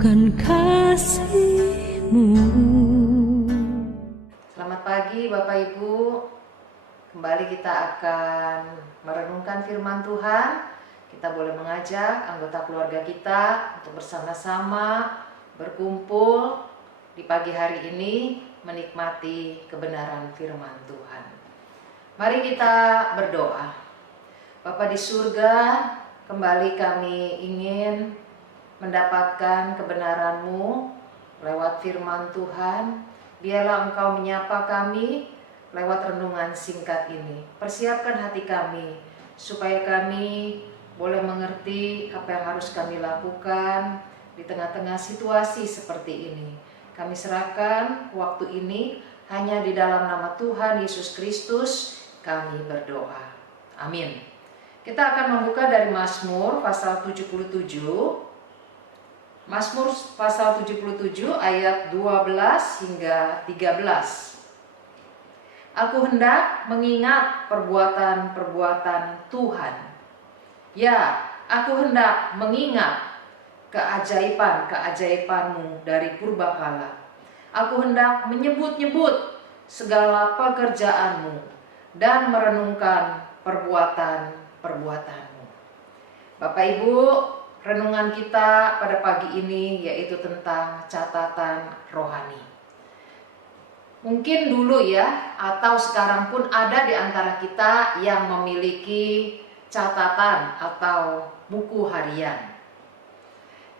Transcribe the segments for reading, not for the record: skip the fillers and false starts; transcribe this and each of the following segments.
bukan kasih-Mu. Selamat pagi Bapak Ibu. Kembali kita akan merenungkan firman Tuhan. Kita boleh mengajak anggota keluarga kita untuk bersama-sama berkumpul di pagi hari ini menikmati kebenaran firman Tuhan. Mari kita berdoa. Bapa di surga, kembali kami ingin mendapatkan kebenaran-Mu lewat firman Tuhan. Biarlah Engkau menyapa kami lewat renungan singkat ini. Persiapkan hati kami supaya kami boleh mengerti apa yang harus kami lakukan di tengah-tengah situasi seperti ini. Kami serahkan waktu ini hanya di dalam nama Tuhan Yesus Kristus kami berdoa. Amin. Kita akan membuka dari Mazmur pasal 77. Mazmur pasal 77 ayat 12 hingga 13. Aku hendak mengingat perbuatan-perbuatan Tuhan. Ya, aku hendak mengingat keajaiban-keajaiban-Mu dari purbakala. Aku hendak menyebut-nyebut segala pekerjaan-Mu dan merenungkan perbuatan-perbuatan-Mu. Bapak Ibu, renungan kita pada pagi ini yaitu tentang catatan rohani. Mungkin dulu ya, atau sekarang pun ada di antara kita yang memiliki catatan atau buku harian.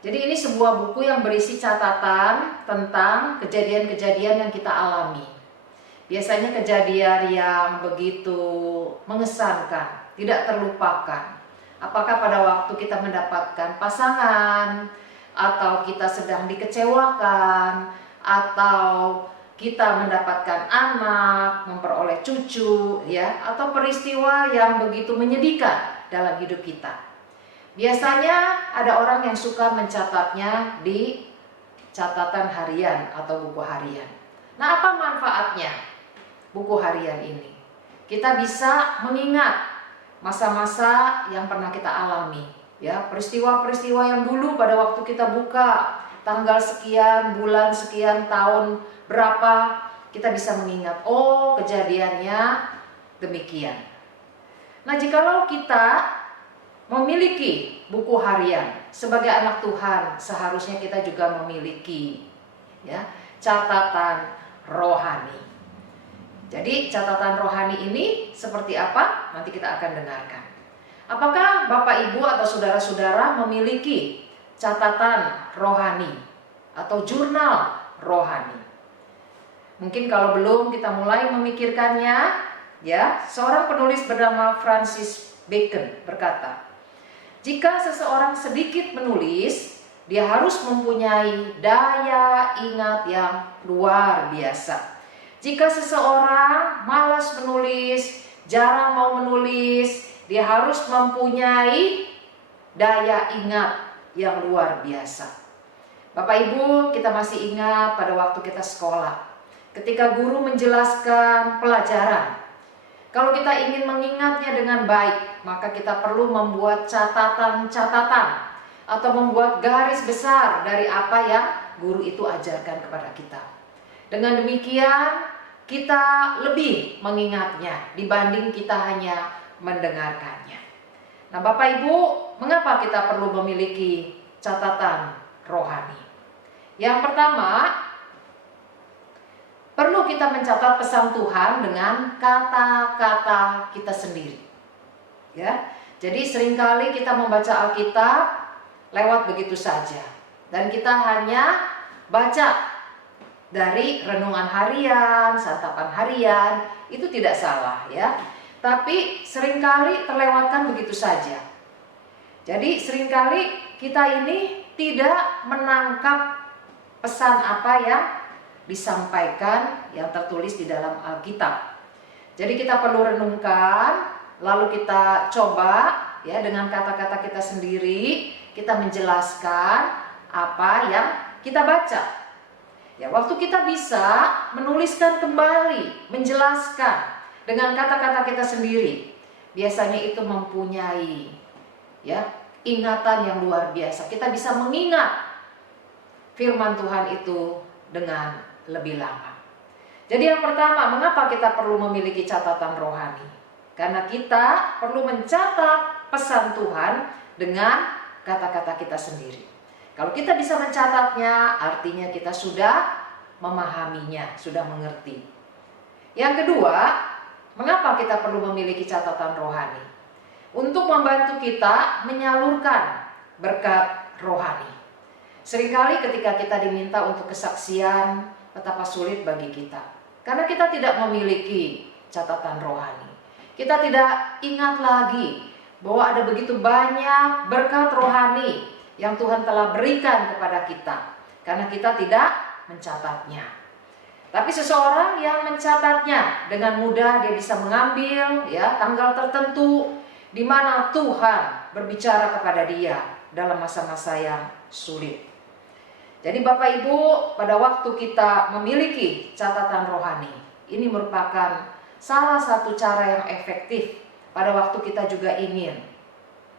Jadi ini sebuah buku yang berisi catatan tentang kejadian-kejadian yang kita alami. Biasanya kejadian yang begitu mengesankan, tidak terlupakan. Apakah pada waktu kita mendapatkan pasangan, atau kita sedang dikecewakan, atau kita mendapatkan anak, memperoleh cucu, ya, atau peristiwa yang begitu menyedihkan dalam hidup kita. Biasanya ada orang yang suka mencatatnya di catatan harian atau buku harian. Nah, apa manfaatnya buku harian ini? Kita bisa mengingat masa-masa yang pernah kita alami, ya, peristiwa-peristiwa yang dulu pada waktu kita buka tanggal sekian, bulan sekian, tahun berapa, kita bisa mengingat, oh kejadiannya demikian. Nah, jikalau kita memiliki buku harian sebagai anak Tuhan, seharusnya kita juga memiliki, ya, catatan rohani. Jadi catatan rohani ini seperti apa? Nanti kita akan dengarkan. Apakah Bapak Ibu atau saudara-saudara memiliki catatan rohani atau jurnal rohani? Mungkin kalau belum, kita mulai memikirkannya, ya. Seorang penulis bernama Francis Bacon berkata, jika seseorang sedikit menulis, dia harus mempunyai daya ingat yang luar biasa. Jika seseorang malas menulis, jarang mau menulis, dia harus mempunyai daya ingat yang luar biasa. Bapak Ibu, kita masih ingat pada waktu kita sekolah, ketika guru menjelaskan pelajaran, kalau kita ingin mengingatnya dengan baik, maka kita perlu membuat catatan-catatan atau membuat garis besar dari apa yang guru itu ajarkan kepada kita. Dengan demikian, kita lebih mengingatnya dibanding kita hanya mendengarkannya. Nah, Bapak Ibu, mengapa kita perlu memiliki catatan rohani? Yang pertama, perlu kita mencatat pesan Tuhan dengan kata-kata kita sendiri. Ya, jadi seringkali kita membaca Alkitab lewat begitu saja, dan kita hanya baca dari renungan harian, santapan harian, itu tidak salah, ya. Tapi seringkali terlewatkan begitu saja. Jadi seringkali kita ini tidak menangkap pesan apa yang disampaikan yang tertulis di dalam Alkitab. Jadi kita perlu renungkan, lalu kita coba, ya, dengan kata-kata kita sendiri, kita menjelaskan apa yang kita baca. Ya, waktu kita bisa menuliskan kembali, menjelaskan dengan kata-kata kita sendiri, biasanya itu mempunyai, ya, ingatan yang luar biasa. Kita bisa mengingat firman Tuhan itu dengan lebih lama. Jadi yang pertama, mengapa kita perlu memiliki catatan rohani? Karena kita perlu mencatat pesan Tuhan dengan kata-kata kita sendiri. Kalau kita bisa mencatatnya, artinya kita sudah memahaminya, sudah mengerti. Yang kedua, mengapa kita perlu memiliki catatan rohani? Untuk membantu kita menyalurkan berkat rohani. Seringkali ketika kita diminta untuk kesaksian, betapa sulit bagi kita. Karena kita tidak memiliki catatan rohani. Kita tidak ingat lagi bahwa ada begitu banyak berkat rohani yang Tuhan telah berikan kepada kita. Karena kita tidak mencatatnya. Tapi seseorang yang mencatatnya, dengan mudah dia bisa mengambil tanggal tertentu di mana Tuhan berbicara kepada dia dalam masa-masa yang sulit. Jadi Bapak Ibu, pada waktu kita memiliki catatan rohani, ini merupakan salah satu cara yang efektif pada waktu kita juga ingin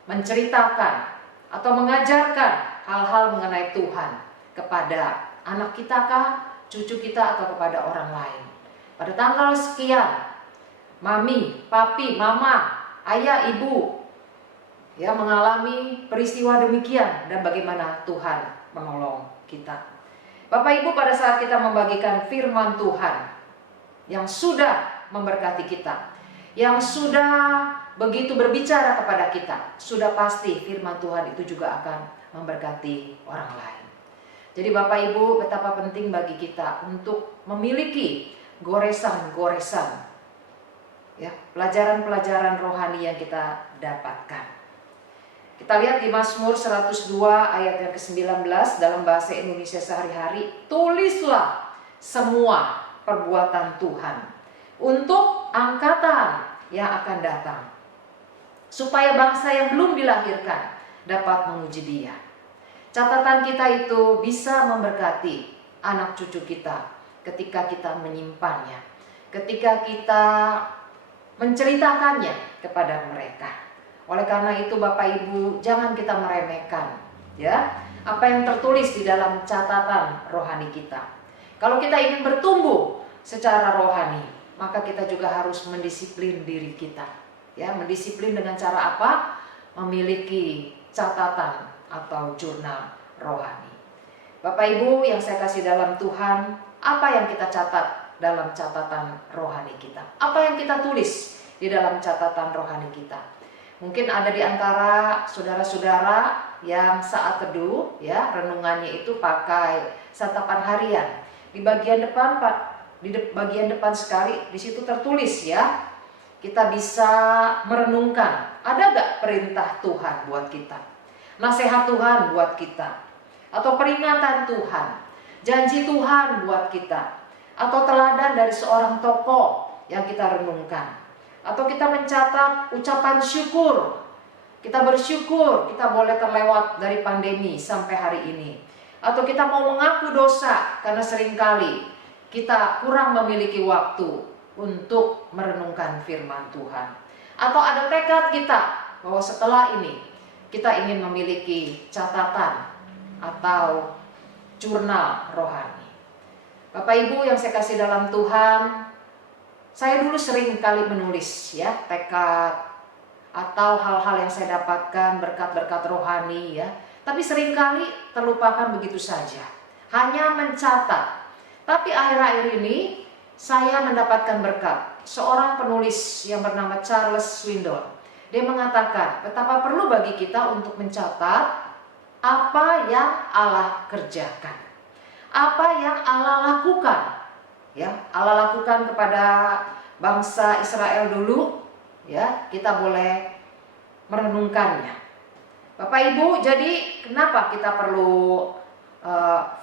menceritakan atau mengajarkan hal-hal mengenai Tuhan kepada anak kita kah, cucu kita, atau kepada orang lain. Pada tanggal sekian, mami, papi, mama, ayah, ibu mengalami peristiwa demikian dan bagaimana Tuhan menolong kita. Bapak Ibu, pada saat kita membagikan firman Tuhan yang sudah memberkati kita, yang sudah begitu berbicara kepada kita, sudah pasti firman Tuhan itu juga akan memberkati orang lain. Jadi Bapak Ibu, betapa penting bagi kita untuk memiliki goresan-goresan pelajaran-pelajaran rohani yang kita dapatkan. Kita lihat di Mazmur 102 ayat yang ke-19 dalam bahasa Indonesia sehari-hari. Tulislah semua perbuatan Tuhan untuk angkatan yang akan datang, supaya bangsa yang belum dilahirkan dapat memuji Dia. Catatan kita itu bisa memberkati anak cucu kita ketika kita menyimpannya, ketika kita menceritakannya kepada mereka. Oleh karena itu Bapak Ibu, jangan kita meremehkan apa yang tertulis di dalam catatan rohani kita. Kalau kita ingin bertumbuh secara rohani, maka kita juga harus mendisiplin diri kita. Mendisiplin dengan cara apa? Memiliki catatan atau jurnal rohani. Bapak Ibu yang saya kasih dalam Tuhan, apa yang kita catat dalam catatan rohani kita? Apa yang kita tulis di dalam catatan rohani kita? Mungkin ada di antara saudara-saudara yang saat teduh renungannya itu pakai santapan harian. Di bagian depan bagian depan sekali di situ tertulis kita bisa merenungkan, ada gak perintah Tuhan buat kita, nasihat Tuhan buat kita, atau peringatan Tuhan, janji Tuhan buat kita, atau teladan dari seorang tokoh yang kita renungkan. Atau kita mencatat ucapan syukur, kita bersyukur kita boleh terlewat dari pandemi sampai hari ini. Atau kita mau mengaku dosa karena seringkali kita kurang memiliki waktu untuk merenungkan firman Tuhan. Atau ada tekad kita bahwa setelah ini kita ingin memiliki catatan atau jurnal rohani. Bapak Ibu yang saya kasih dalam Tuhan, saya dulu sering kali menulis tekad atau hal-hal yang saya dapatkan berkat-berkat rohani tapi seringkali terlupakan begitu saja, hanya mencatat. Tapi akhir-akhir ini saya mendapatkan berkat seorang penulis yang bernama Charles Swindoll. Dia mengatakan betapa perlu bagi kita untuk mencatat apa yang Allah kerjakan, apa yang Allah lakukan. Allah lakukan kepada bangsa Israel dulu, kita boleh merenungkannya. Bapak Ibu, jadi kenapa kita perlu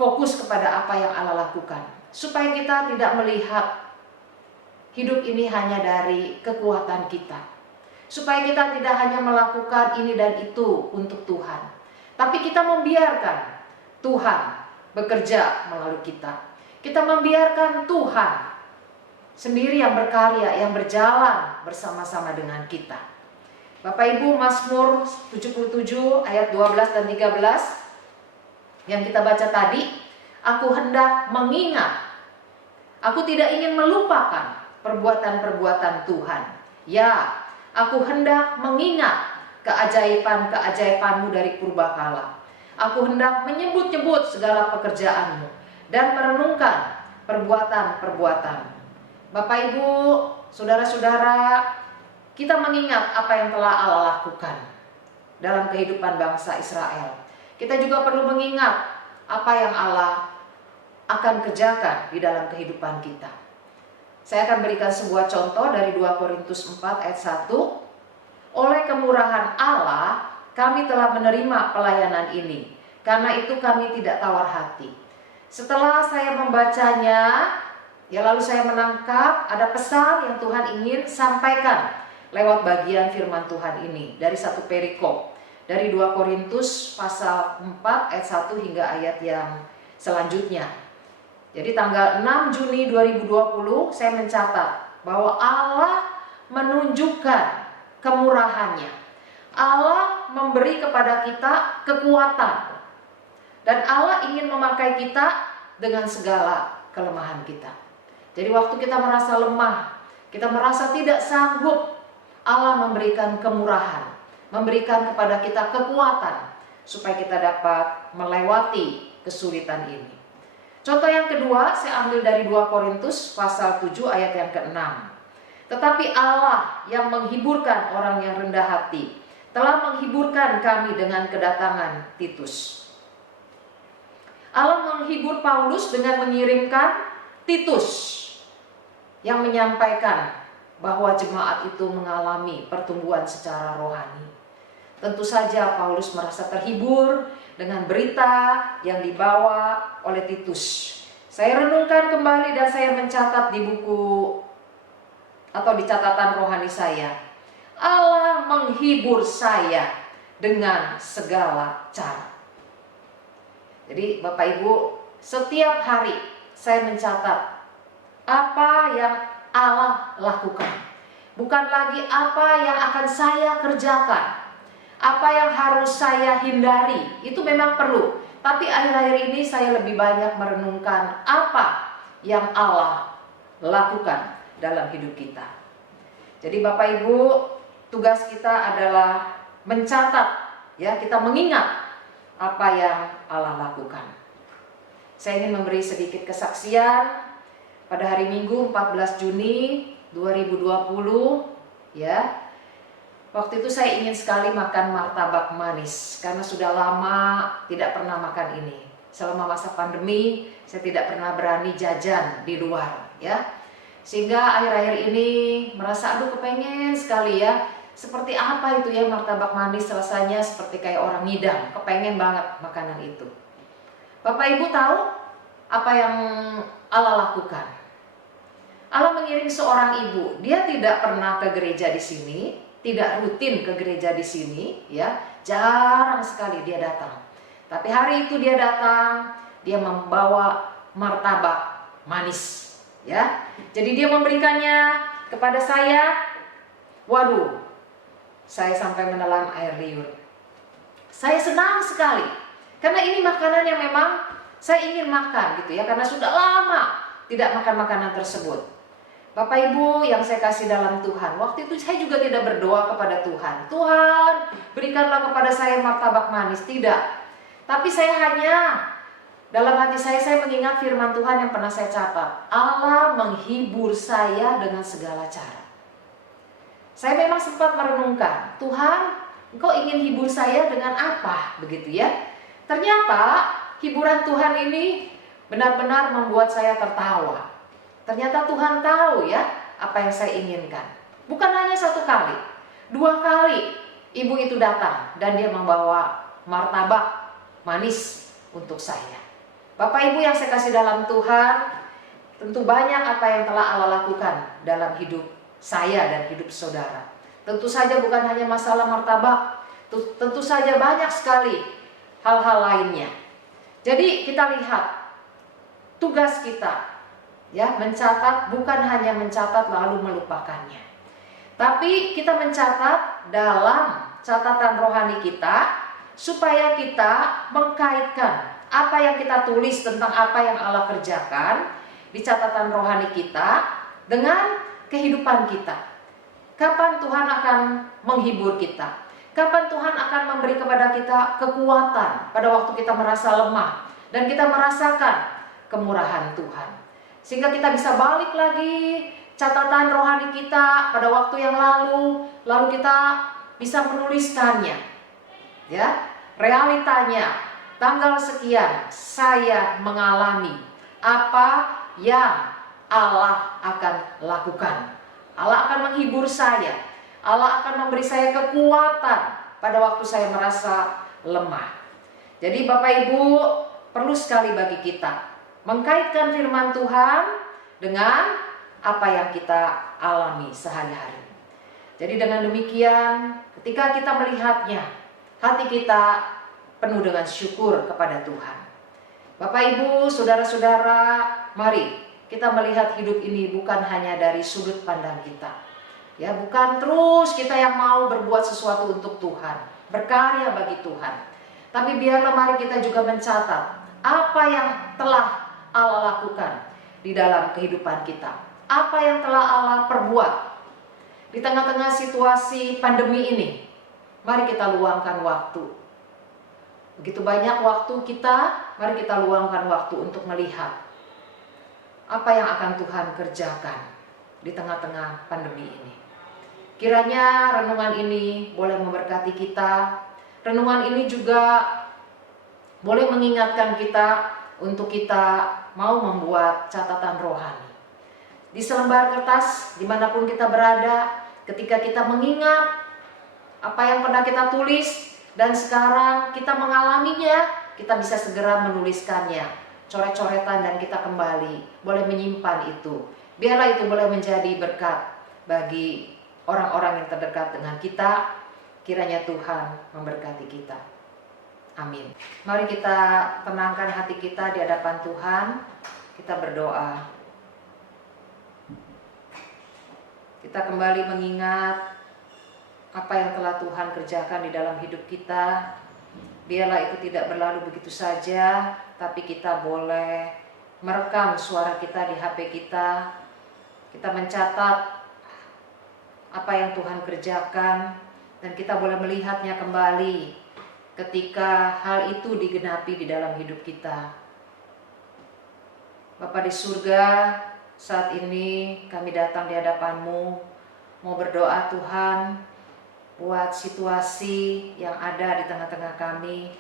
fokus kepada apa yang Allah lakukan? Supaya kita tidak melihat hidup ini hanya dari kekuatan kita. Supaya kita tidak hanya melakukan ini dan itu untuk Tuhan, tapi kita membiarkan Tuhan bekerja melalui kita. Kita membiarkan Tuhan sendiri yang berkarya, yang berjalan bersama-sama dengan kita. Bapak Ibu, Mazmur 77 ayat 12 dan 13 yang kita baca tadi, Aku hendak mengingat. Aku tidak ingin melupakan perbuatan-perbuatan Tuhan. Ya, aku hendak mengingat keajaiban-keajaiban-Mu dari purbakala. Aku hendak menyebut-nyebut segala pekerjaan-Mu dan merenungkan perbuatan-perbuatan. Bapak Ibu, saudara-saudara, kita mengingat apa yang telah Allah lakukan dalam kehidupan bangsa Israel. Kita juga perlu mengingat apa yang Allah akan kerjakan di dalam kehidupan kita. Saya akan berikan sebuah contoh dari 2 Korintus 4 ayat 1. Oleh kemurahan Allah, kami telah menerima pelayanan ini. Karena itu kami tidak tawar hati. Setelah saya membacanya, ya lalu saya menangkap ada pesan yang Tuhan ingin sampaikan lewat bagian firman Tuhan ini dari satu perikop dari 2 Korintus pasal 4 ayat 1 hingga ayat yang selanjutnya. Jadi tanggal 6 Juni 2020 saya mencatat bahwa Allah menunjukkan kemurahannya. Allah memberi kepada kita kekuatan. Dan Allah ingin memakai kita dengan segala kelemahan kita. Jadi waktu kita merasa lemah, kita merasa tidak sanggup, Allah memberikan kemurahan, memberikan kepada kita kekuatan supaya kita dapat melewati kesulitan ini. Contoh yang kedua saya ambil dari 2 Korintus pasal 7 ayat yang ke-6. Tetapi Allah yang menghiburkan orang yang rendah hati telah menghiburkan kami dengan kedatangan Titus. Allah menghibur Paulus dengan mengirimkan Titus yang menyampaikan bahwa jemaat itu mengalami pertumbuhan secara rohani. Tentu saja Paulus merasa terhibur dengan berita yang dibawa oleh Titus. Saya renungkan kembali dan saya mencatat di buku atau di catatan rohani saya. Allah menghibur saya dengan segala cara. Jadi Bapak Ibu, setiap hari saya mencatat apa yang Allah lakukan. Bukan lagi apa yang akan saya kerjakan, apa yang harus saya hindari, itu memang perlu. Tapi akhir-akhir ini saya lebih banyak merenungkan apa yang Allah lakukan dalam hidup kita. Jadi Bapak Ibu, tugas kita adalah mencatat, ya, kita mengingat apa yang Allah lakukan. Saya ingin memberi sedikit kesaksian pada hari Minggu 14 Juni 2020, ya. Waktu itu saya ingin sekali makan martabak manis karena sudah lama tidak pernah makan ini. Selama masa pandemi saya tidak pernah berani jajan di luar, ya. Sehingga akhir-akhir ini merasa aduh kepengen sekali, ya. Seperti apa itu ya martabak manis, rasanya seperti kayak orang ngidam, kepengen banget makanan itu. Bapak Ibu tahu apa yang Allah lakukan? Allah mengirim seorang ibu, dia tidak pernah ke gereja di sini, tidak rutin ke gereja di sini, ya, jarang sekali dia datang. Tapi hari itu dia datang, dia membawa martabak manis, ya. Jadi dia memberikannya kepada saya. Waduh, saya sampai menelan air liur. Saya senang sekali karena ini makanan yang memang saya ingin makan gitu ya, karena sudah lama tidak makan makanan tersebut. Bapak Ibu yang saya kasih dalam Tuhan, waktu itu saya juga tidak berdoa kepada Tuhan, Tuhan berikanlah kepada saya martabak manis, tidak. Tapi saya hanya dalam hati saya mengingat firman Tuhan yang pernah saya catat, Allah menghibur saya dengan segala cara. Saya memang sempat merenungkan, Tuhan, Engkau ingin hibur saya dengan apa? Begitu ya. Ternyata hiburan Tuhan ini benar-benar membuat saya tertawa. Ternyata Tuhan tahu ya apa yang saya inginkan. Bukan hanya satu kali, 2 kali ibu itu datang dan dia membawa martabak manis untuk saya. Bapak Ibu yang saya kasih dalam Tuhan, tentu banyak apa yang telah Allah lakukan dalam hidup saya dan hidup saudara. Tentu saja bukan hanya masalah martabak, tentu saja banyak sekali hal-hal lainnya. Jadi kita lihat tugas kita, ya, mencatat, bukan hanya mencatat lalu melupakannya, tapi kita mencatat dalam catatan rohani kita supaya kita mengkaitkan apa yang kita tulis tentang apa yang Allah kerjakan di catatan rohani kita dengan kehidupan kita. Kapan Tuhan akan menghibur kita? Kapan Tuhan akan memberi kepada kita kekuatan pada waktu kita merasa lemah dan kita merasakan kemurahan Tuhan, sehingga kita bisa balik lagi catatan rohani kita pada waktu yang lalu kita bisa menuliskannya, ya, realitanya. Tanggal sekian saya mengalami apa yang Allah akan lakukan. Allah akan menghibur saya. Allah akan memberi saya kekuatan pada waktu saya merasa lemah. Jadi Bapak Ibu, perlu sekali bagi kita mengkaitkan firman Tuhan dengan apa yang kita alami sehari-hari. Jadi dengan demikian, ketika kita melihatnya, hati kita penuh dengan syukur kepada Tuhan. Bapak Ibu, saudara-saudara, mari kita melihat hidup ini bukan hanya dari sudut pandang kita. Ya, bukan terus kita yang mau berbuat sesuatu untuk Tuhan, berkarya bagi Tuhan. Tapi biarlah mari kita juga mencatat apa yang telah Allah lakukan di dalam kehidupan kita. Apa yang telah Allah perbuat di tengah-tengah situasi pandemi ini. Mari kita luangkan waktu. Begitu banyak waktu kita, mari kita luangkan waktu untuk melihat apa yang akan Tuhan kerjakan di tengah-tengah pandemi ini. Kiranya renungan ini boleh memberkati kita. Renungan ini juga boleh mengingatkan kita untuk kita mau membuat catatan rohani. Di selembar kertas, dimanapun kita berada, ketika kita mengingat apa yang pernah kita tulis dan sekarang kita mengalaminya, kita bisa segera menuliskannya, coret-coretan, dan kita kembali boleh menyimpan itu. Biarlah itu boleh menjadi berkat bagi orang-orang yang terdekat dengan kita. Kiranya Tuhan memberkati kita. Amin. Mari kita tenangkan hati kita di hadapan Tuhan. Kita berdoa. Kita kembali mengingat apa yang telah Tuhan kerjakan di dalam hidup kita. Biarlah itu tidak berlalu begitu saja, tapi kita boleh merekam suara kita di HP kita. Kita mencatat apa yang Tuhan kerjakan dan kita boleh melihatnya kembali ketika hal itu digenapi di dalam hidup kita. Bapa di surga, saat ini kami datang di hadapan-Mu mau berdoa Tuhan buat situasi yang ada di tengah-tengah kami.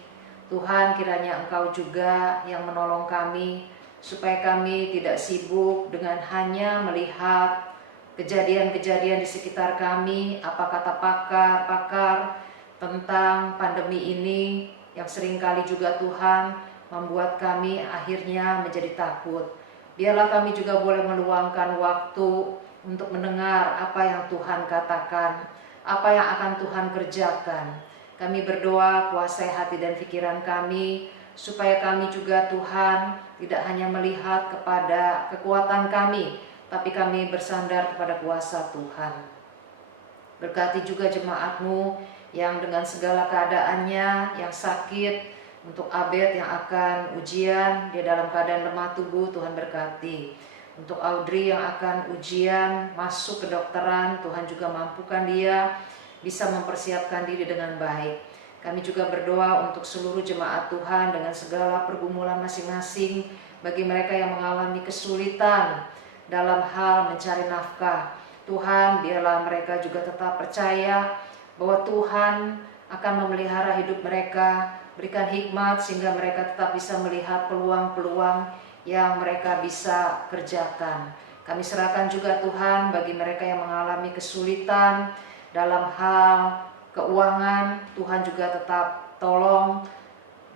Tuhan, kiranya Engkau juga yang menolong kami supaya kami tidak sibuk dengan hanya melihat kejadian-kejadian di sekitar kami, apa kata pakar-pakar tentang pandemi ini yang seringkali juga Tuhan membuat kami akhirnya menjadi takut. Biarlah kami juga boleh meluangkan waktu untuk mendengar apa yang Tuhan katakan, apa yang akan Tuhan kerjakan. Kami berdoa kuasai hati dan pikiran kami, supaya kami juga Tuhan tidak hanya melihat kepada kekuatan kami, tapi kami bersandar kepada kuasa Tuhan. Berkati juga jemaat-Mu yang dengan segala keadaannya, yang sakit, untuk Abed yang akan ujian, dia dalam keadaan lemah tubuh, Tuhan berkati. Untuk Audrey yang akan ujian, masuk kedokteran, Tuhan juga mampukan dia bisa mempersiapkan diri dengan baik. Kami juga berdoa untuk seluruh jemaat Tuhan dengan segala pergumulan masing-masing, bagi mereka yang mengalami kesulitan dalam hal mencari nafkah. Tuhan, biarlah mereka juga tetap percaya bahwa Tuhan akan memelihara hidup mereka, berikan hikmat sehingga mereka tetap bisa melihat peluang-peluang yang mereka bisa kerjakan. Kami serahkan juga Tuhan bagi mereka yang mengalami kesulitan dalam hal keuangan, Tuhan juga tetap tolong.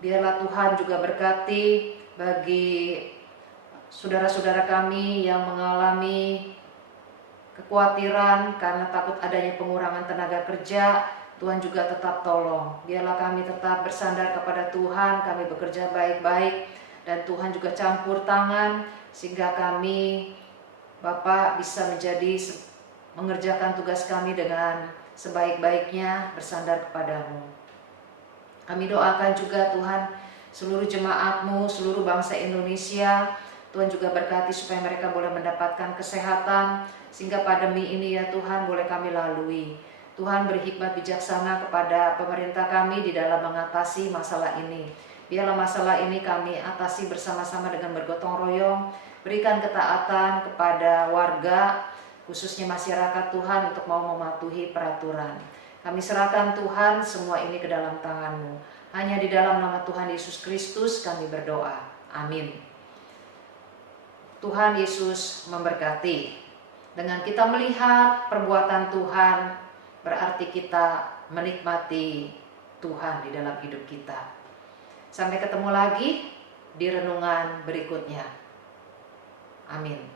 Biarlah Tuhan juga berkati bagi saudara-saudara kami yang mengalami kekhawatiran karena takut adanya pengurangan tenaga kerja. Tuhan juga tetap tolong. Biarlah kami tetap bersandar kepada Tuhan, kami bekerja baik-baik, dan Tuhan juga campur tangan sehingga kami, Bapak, bisa mengerjakan tugas kami dengan sebaik-baiknya bersandar kepadamu. Kami doakan juga Tuhan seluruh jemaat-Mu, seluruh bangsa Indonesia. Tuhan juga berkati supaya mereka boleh mendapatkan kesehatan, sehingga pandemi ini ya Tuhan boleh kami lalui. Tuhan beri hikmat bijaksana kepada pemerintah kami di dalam mengatasi masalah ini. Biarlah masalah ini kami atasi bersama-sama dengan bergotong royong, berikan ketaatan kepada warga, khususnya masyarakat Tuhan untuk mau mematuhi peraturan. Kami serahkan Tuhan semua ini ke dalam tangan-Mu. Hanya di dalam nama Tuhan Yesus Kristus kami berdoa. Amin. Tuhan Yesus memberkati. Dengan kita melihat perbuatan Tuhan, berarti kita menikmati Tuhan di dalam hidup kita. Sampai ketemu lagi di renungan berikutnya. Amin.